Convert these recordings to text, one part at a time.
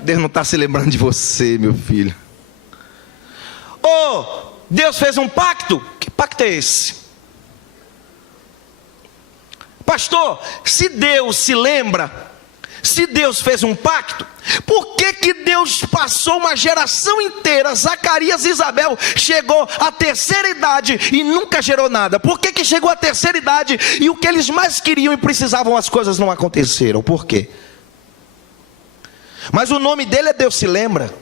Deus não está se lembrando de você, meu filho. Oh, Deus fez um pacto? Que pacto é esse? Pastor, se Deus se lembra, se Deus fez um pacto, por que Deus passou uma geração inteira, Zacarias e Isabel, chegou à terceira idade e nunca gerou nada? Por que chegou à terceira idade e o que eles mais queriam e precisavam, as coisas não aconteceram? Por quê? Mas o nome dele é Deus se lembra.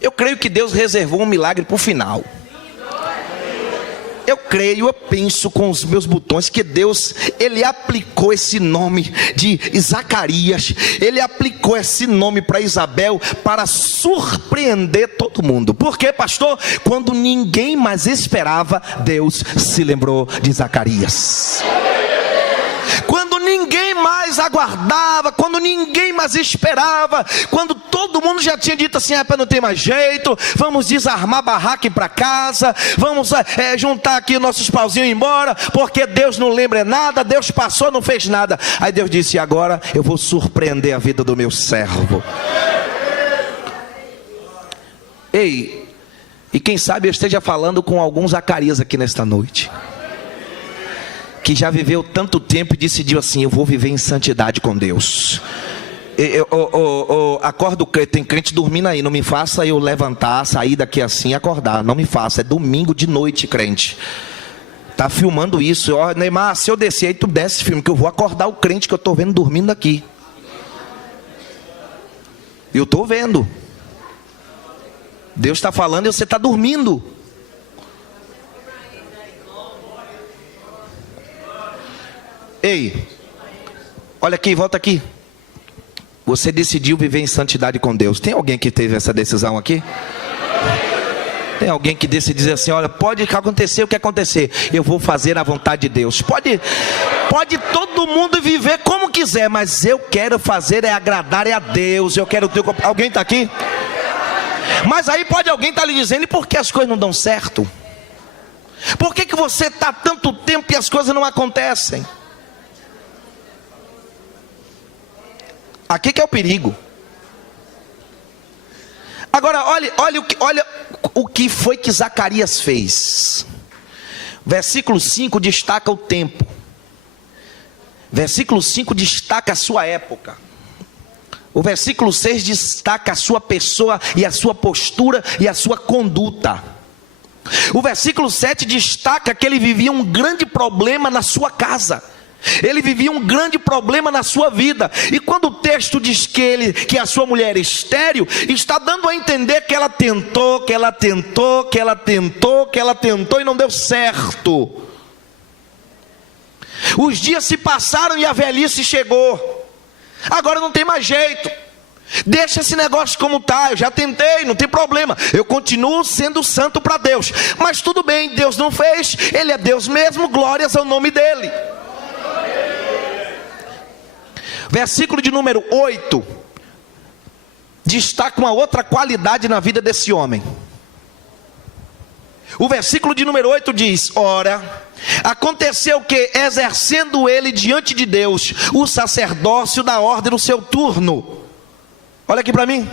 Eu creio que Deus reservou um milagre para o final. Eu creio, eu penso com os meus botões que Deus, Ele aplicou esse nome de Zacarias, Ele aplicou esse nome para Isabel para surpreender todo mundo. Por quê, pastor? Quando ninguém mais esperava, Deus se lembrou de Zacarias. Quando ninguém mais aguardava, quando ninguém mais esperava, quando todo mundo já tinha dito assim: não tem mais jeito, vamos desarmar a barraca e ir para casa, vamos juntar aqui nossos pauzinhos e ir embora, porque Deus não lembra nada, Deus passou, não fez nada. Aí Deus disse: agora eu vou surpreender a vida do meu servo. Ei, e quem sabe eu esteja falando com alguns Zacarias aqui nesta noite, que já viveu tanto tempo e decidiu assim: eu vou viver em santidade com Deus. Acordo, tem crente dormindo aí, não me faça eu levantar, sair daqui assim e acordar, não me faça, é domingo de noite, crente. Tá filmando isso, ó, Neymar, se eu descer aí tu desce filme, que eu vou acordar o crente que eu tô vendo dormindo aqui. Eu tô vendo. Deus está falando e você está dormindo. Ei, olha aqui, volta aqui. Você decidiu viver em santidade com Deus. Tem alguém que teve essa decisão aqui? Tem alguém que decide dizer assim: olha, pode acontecer o que acontecer, eu vou fazer a vontade de Deus. Pode todo mundo viver como quiser, mas eu quero fazer é agradar a Deus. Eu quero ter... Alguém está aqui? Mas aí pode alguém estar lhe dizendo: e por que as coisas não dão certo? Por que você está tanto tempo e as coisas não acontecem? Aqui que é o perigo. Agora olha o que foi que Zacarias fez. Versículo 5 destaca o tempo. Versículo 5 destaca a sua época. O versículo 6 destaca a sua pessoa e a sua postura e a sua conduta. O versículo 7 destaca que ele vivia um grande problema na sua casa. Ele vivia um grande problema na sua vida. E quando o texto diz que a sua mulher era estéril, está dando a entender que ela tentou e não deu certo. Os dias se passaram e a velhice chegou. Agora não tem mais jeito. Deixa esse negócio como está. Eu já tentei, não tem problema. Eu continuo sendo santo para Deus. Mas tudo bem, Deus não fez. Ele é Deus mesmo, glórias ao nome dele. Versículo de número 8 destaca uma outra qualidade na vida desse homem. O versículo de número 8 diz: ora, aconteceu que, exercendo ele diante de Deus o sacerdócio da ordem no seu turno. Olha aqui para mim.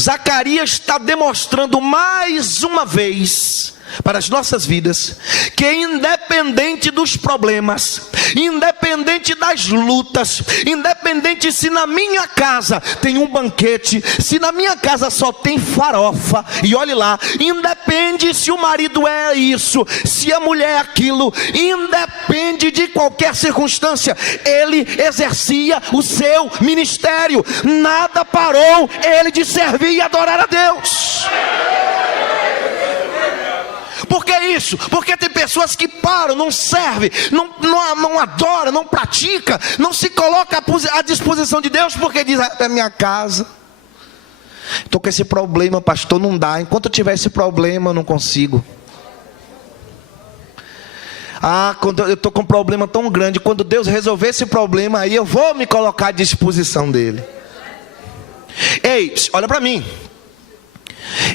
Zacarias está demonstrando mais uma vez para as nossas vidas que, independente dos problemas, independente das lutas, independente se na minha casa tem um banquete, se na minha casa só tem farofa, e olhe lá, independe se o marido é isso, se a mulher é aquilo, independe de qualquer circunstância, ele exercia o seu ministério. Nada parou ele de servir e adorar a Deus. Por que isso? Porque tem pessoas que param, não servem, não adoram, não praticam, não se coloca à disposição de Deus, porque diz: é minha casa, estou com esse problema, pastor, não dá, enquanto eu tiver esse problema eu não consigo. Quando eu estou com um problema tão grande, quando Deus resolver esse problema, aí eu vou me colocar à disposição dele. Ei, olha para mim.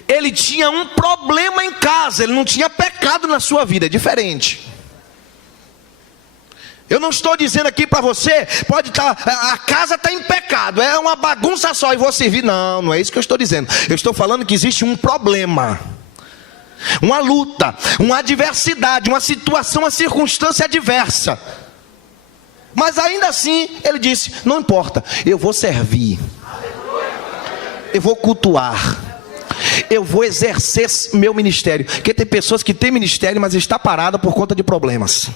Ele tinha um problema em casa, ele não tinha pecado na sua vida, é diferente. Eu não estou dizendo aqui para você, pode estar, a casa está em pecado, é uma bagunça só e vou servir. Não, não é isso que eu estou dizendo. Eu estou falando que existe um problema, uma luta, uma adversidade, uma situação, uma circunstância adversa. Mas ainda assim, ele disse, não importa, eu vou servir, eu vou cultuar, eu vou exercer meu ministério. Porque tem pessoas que têm ministério, mas está parada por conta de problemas.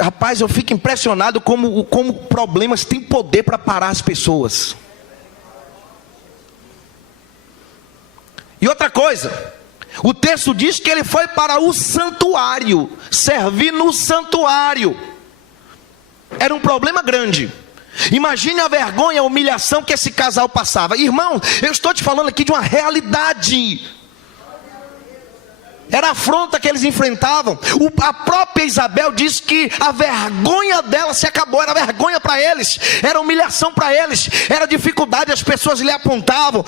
Rapaz, eu fico impressionado como problemas têm poder para parar as pessoas. E outra coisa, o texto diz que ele foi para o santuário, servir no santuário. Era um problema grande. Imagine a vergonha, a humilhação que esse casal passava. Irmão, eu estou te falando aqui de uma realidade. Era a afronta que eles enfrentavam. A própria Isabel diz que a vergonha dela se acabou. Era vergonha para eles, era humilhação para eles, era dificuldade. As pessoas lhe apontavam,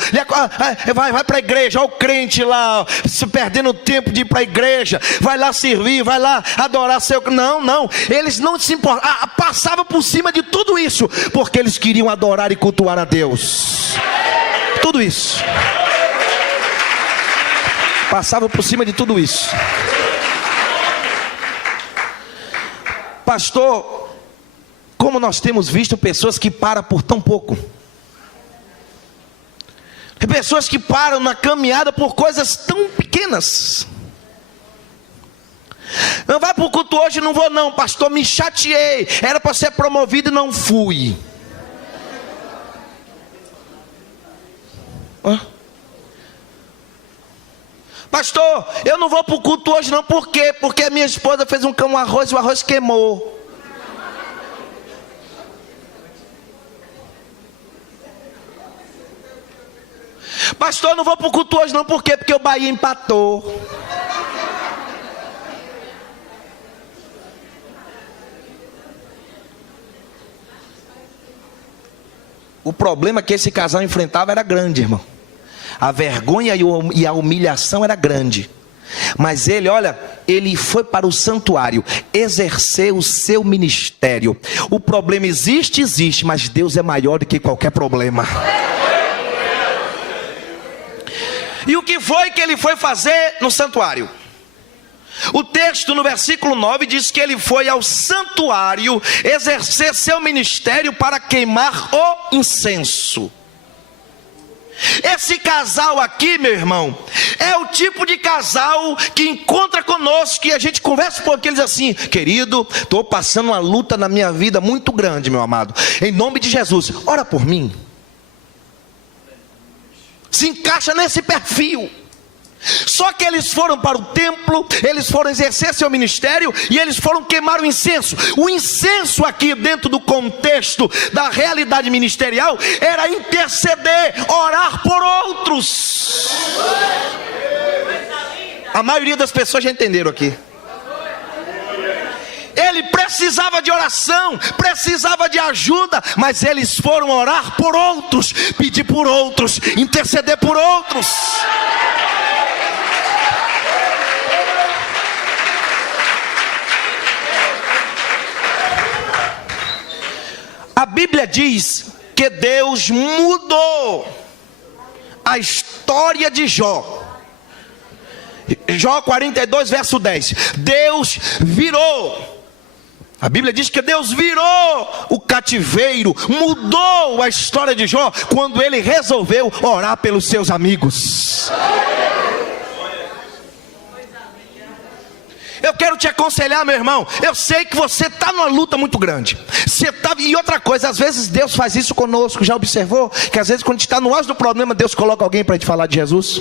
vai para a igreja, olha o crente lá, se perdendo tempo de ir para a igreja, vai lá servir, vai lá adorar seu... Não, eles não se importavam, passavam por cima de tudo isso, porque eles queriam adorar e cultuar a Deus. Tudo isso passava por cima de tudo isso. Pastor, como nós temos visto pessoas que param por tão pouco. Pessoas que param na caminhada por coisas tão pequenas. Não vai para o culto hoje, não vou não, pastor, me chateei, era para ser promovido e não fui. Pastor, eu não vou para o culto hoje não, por quê? Porque a minha esposa fez um arroz e o arroz queimou. Pastor, eu não vou para o culto hoje não, por quê? Porque o Bahia empatou. O problema que esse casal enfrentava era grande, irmão. A vergonha e a humilhação era grande. Mas ele foi para o santuário exercer o seu ministério. O problema existe, mas Deus é maior do que qualquer problema. E o que foi que ele foi fazer no santuário? O texto no versículo 9 diz que ele foi ao santuário exercer seu ministério para queimar o incenso. Esse casal aqui, meu irmão, é o tipo de casal que encontra conosco, que a gente conversa com eles assim: querido, estou passando uma luta na minha vida muito grande, meu amado, em nome de Jesus, ora por mim. Se encaixa nesse perfil. Só que eles foram para o templo, eles foram exercer seu ministério e eles foram queimar o incenso. O incenso aqui, dentro do contexto da realidade ministerial, era interceder, orar por outros. A maioria das pessoas já entenderam aqui. Ele precisava de oração, precisava de ajuda, mas eles foram orar por outros, pedir por outros, interceder por outros. A Bíblia diz que Deus mudou a história de Jó. Jó 42, verso 10. Deus virou. A Bíblia diz que Deus virou o cativeiro, mudou a história de Jó, quando ele resolveu orar pelos seus amigos. Eu quero te aconselhar, meu irmão. Eu sei que você está numa luta muito grande. E outra coisa, às vezes Deus faz isso conosco. Já observou? Que às vezes quando a gente está no auge do problema, Deus coloca alguém para te falar de Jesus.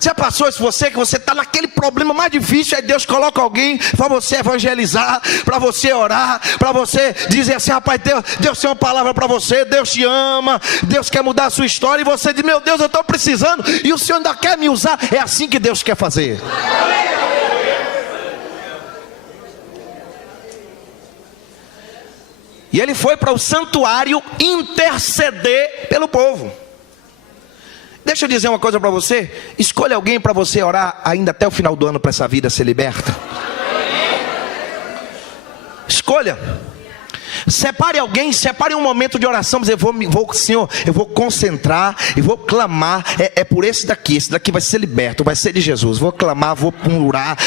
Já passou isso você, que você está naquele problema mais difícil, aí Deus coloca alguém para você evangelizar, para você orar, para você dizer assim: rapaz, Deus tem uma palavra para você, Deus te ama, Deus quer mudar a sua história, e você diz: meu Deus, eu estou precisando, e o Senhor ainda quer me usar. É assim que Deus quer fazer. E ele foi para o santuário interceder pelo povo. Deixa eu dizer uma coisa para você. Escolha alguém para você orar ainda até o final do ano para essa vida ser liberta. Escolha. Separe alguém, separe um momento de oração. Mas Senhor, eu vou concentrar e vou clamar. É por esse daqui vai ser liberto, vai ser de Jesus. Vou clamar, vou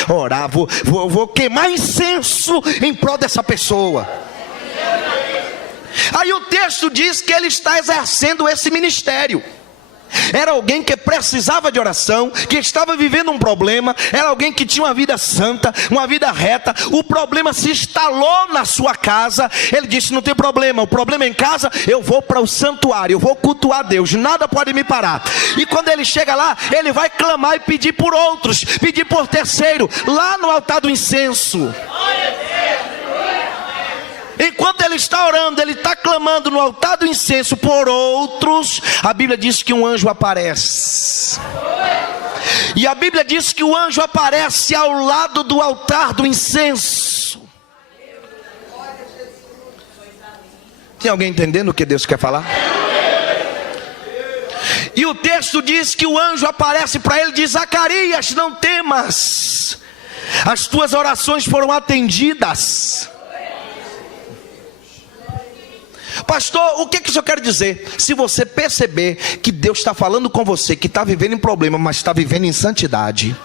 orar, vou queimar incenso em prol dessa pessoa. Aí o texto diz que ele está exercendo esse ministério. Era alguém que precisava de oração, que estava vivendo um problema. Era alguém que tinha uma vida santa, uma vida reta. O problema se instalou na sua casa. Ele disse: não tem problema, o problema é em casa. Eu vou para o santuário, eu vou cultuar a Deus, nada pode me parar. E quando ele chega lá, ele vai clamar e pedir por outros, pedir por terceiro, lá no altar do incenso. Enquanto ele está orando, ele está clamando no altar do incenso por outros. A Bíblia diz que um anjo aparece. E a Bíblia diz que o anjo aparece ao lado do altar do incenso. Tem alguém entendendo o que Deus quer falar? E o texto diz que o anjo aparece para ele e diz: Zacarias, não temas, as tuas orações foram atendidas. Pastor, o que isso eu quero dizer? Se você perceber que Deus está falando com você, que está vivendo em problema, mas está vivendo em santidade,